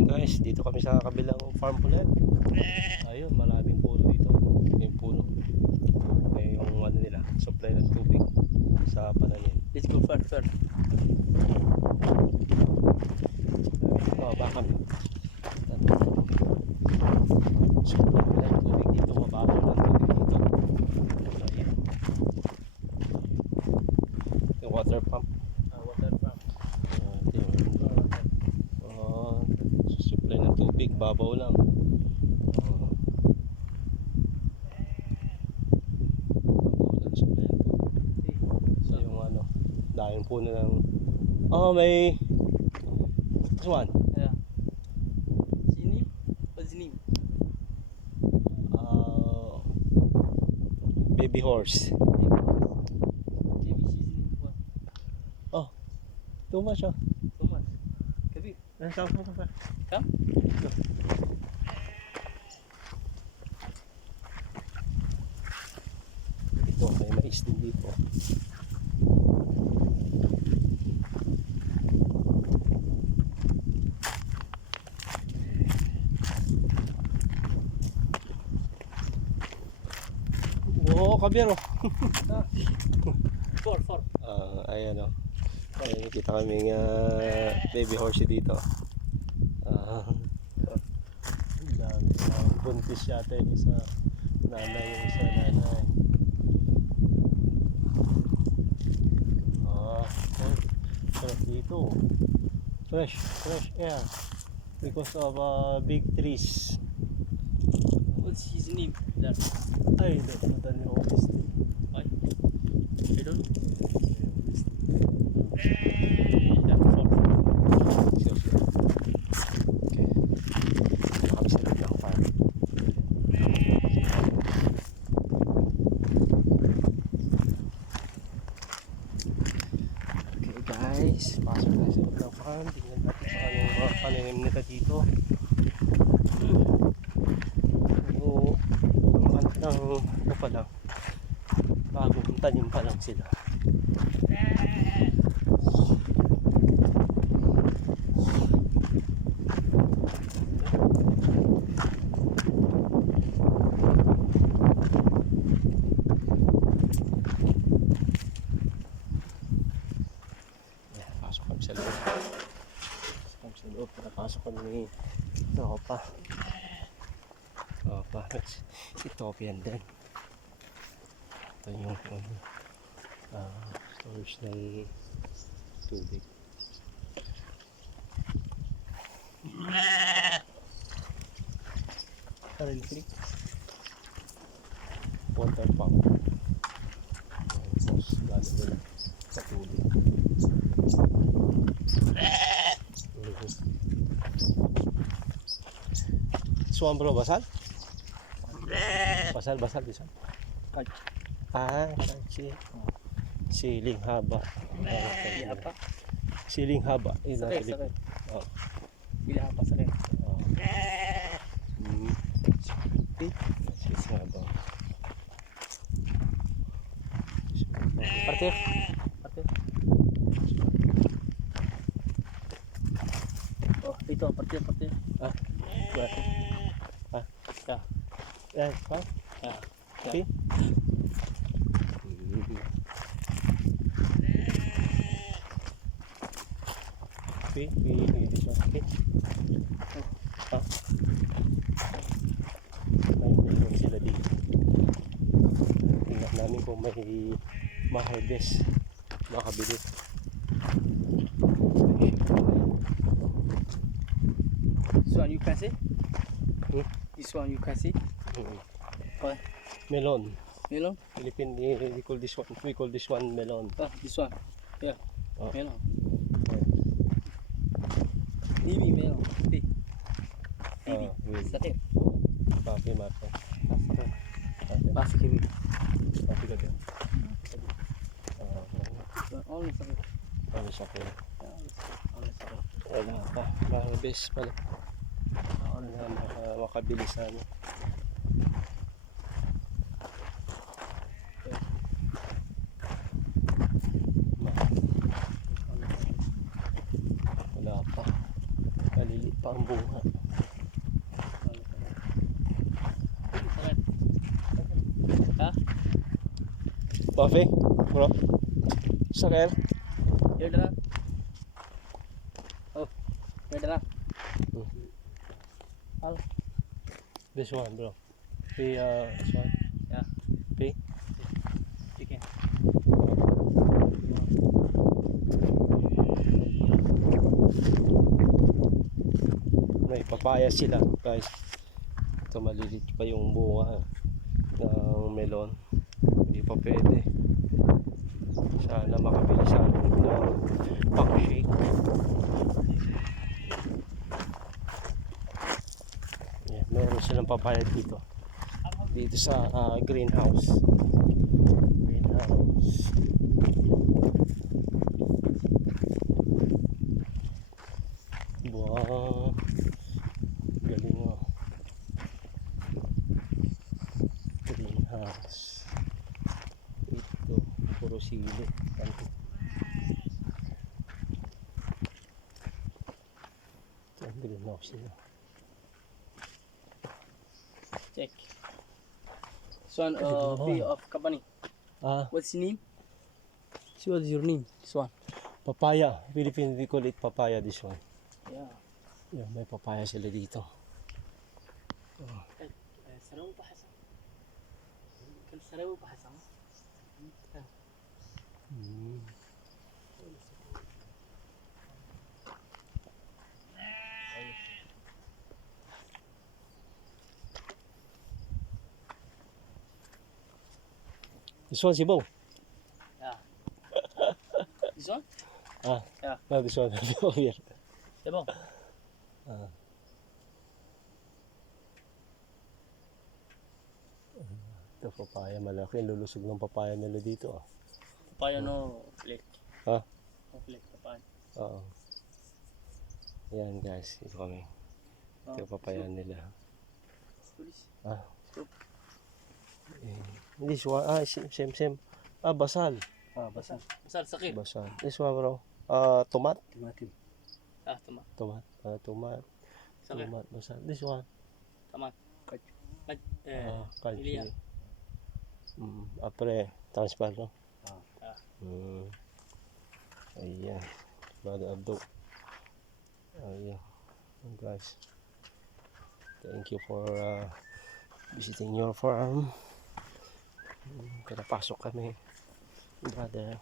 Hi guys, dito kami sa kabilang farm ulit. Ayun, maraming puno dito. Yung puno. Eh, yung ano nila, supply ng tubig sa pananim. Let's go first. Oh, baka kami. Supply nila ng tubig dito, mababaw ng tubig dito. Ayun. Yung water pump. Uh, water from. Ah, ito yung Ah, supply ng tubig, babaw lang. Ah. babaw lang supply ng tubig. So yung ano, dahil puno ng Oh, may This one. Yeah. Sini? What's his name? Uh, baby horse. What? Too much ah. Thomas. Kabir. Eh, Come, come, come. Come. Ito, may mais din dito. Oo, kabiro. Four, four. Ah, ayan o. Ayan, kita kaming ah, baby horsey dito. Ah, ang dami. Buntis yata yung isa nanay yung isa nanay. Sarap dito. Fresh, fresh air. Because of uh, big trees. What's his name? That. Niyo ako this day. Why? I don't know. Pananim nila dito. Anak ng ano pa lang. Bagong tanim pa lang sila. Yan, pasok kami sa loob. Pasok kami sa loob. Nakapasok kami ni Tropa. Tropa. Ethiopian din. Ito yung ano, ah, storage ng tubig. Current click. Water pump. Tapos lalo nila sa tubig. Suwan bro, basal? Basal, basal, basal. Ah, kasi siling haba. Apa? Siling haba. Pilip. sakit. Oh. Bila apa sakit? Oh. Hmm. Eh, siling haba. Partir. Partir. Oh, itu partir, partir. Ah, Partir. Ah. Ya. eh, pa? Ya. Okay. Okay, we we this one. Okay. Ah. May meron sila dito. Tingnan namin kung may ma-harvest. Makabili. This one you can see? Hmm? This one you can see? Mm. What? Melon. Melon? Philippine, we call this one, we call this one melon. Ah, this one. Yeah. Oh. Melon. Ini melon. Ini. Ini. Ah, we, Sakit. papi, mape. Sakit. Papi, Masih kiri. papi ka din. Ah, Only sakit. ano siya kaya? Only sakit. Wala pa. Ma-harvest pala. Ano na, maka, makabili sana. Wala pa. Kalili. pa ang bunga. Ha? Coffee? Bro? Sakir? Here na. Oh, here na. Al. This one, bro. The, uh, this one. Yeah. Okay. Chicken. May papaya sila, guys. Ito malilit pa yung bunga ng melon. Hindi pa pwede. Sana makabili sa akin ng pack shake. Yeah, meron silang papaya dito. Dito sa ah, greenhouse. Greenhouse. Wow. Galing mo. Greenhouse. Ito, puro sili. Kanto. Greenhouse nila. Check. This one, uh, Oh. fee of company. Ah, What's your name? See what's your name? This one. papaya. Philippine we call it papaya this one. Yeah. Yan, may papaya sila dito. سلام بحسن كل سلام بحسن Mm. This one, Sibo. Yeah. This one? Ah, Yeah. no, this one. Over here. Diba? Ito, papaya. Malaki. Lulusog ng papaya nila dito. Ah. Papaya no flake. Ha? No flake papaya. Oo. Yan guys. Ito kami. Ito papaya nila. Ah. This one. Ah, same, same, same. Ah, basal. Ah, basal. Basal sakit. Basal. This one bro. Ah, tomat. Timatim. Ah, tama. Tomat. Ah, tomat. Sakit. Tomat. Basal. This one. Tama. Kaj. Kaj. Eh, Ah. Iliya. Mm, apre. Transfer, no? Ah. Mm. Ayan. Brother Abdo. Ayan. Oh, guys. Thank you for uh, visiting your farm. Mm, Pinapasok kami. Brother.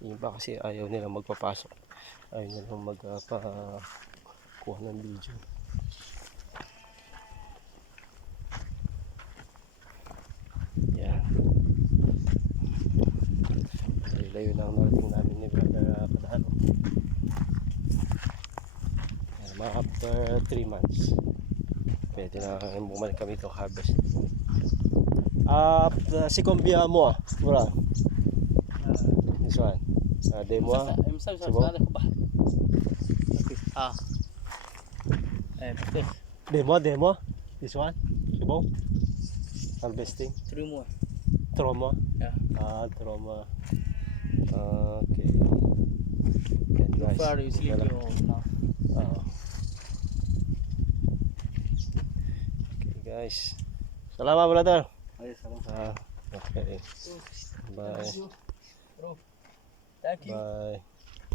Iba kasi ayaw nila magpapasok. Ayaw nila magpakuha ng video. Yan. Layo na ang narating namin ni Brother uh, Kadalo. Yan, mga after 3 months. Pwede na bumalik kami to harvest. Ah, uh, si Kumbia mo ah. Mura. This one. Ah, demo ah. Ah. Eh. Demo, demo. This one. Sibo. Harvesting. Three more. Trauma. Yeah. Ah, trauma. Okay. Yan guys. Far you sleep Wala. you now. Oo. Okay guys. Salamat brother. Ay, salamat. Ah, okay. Bye. Bro. Thank you. Bye.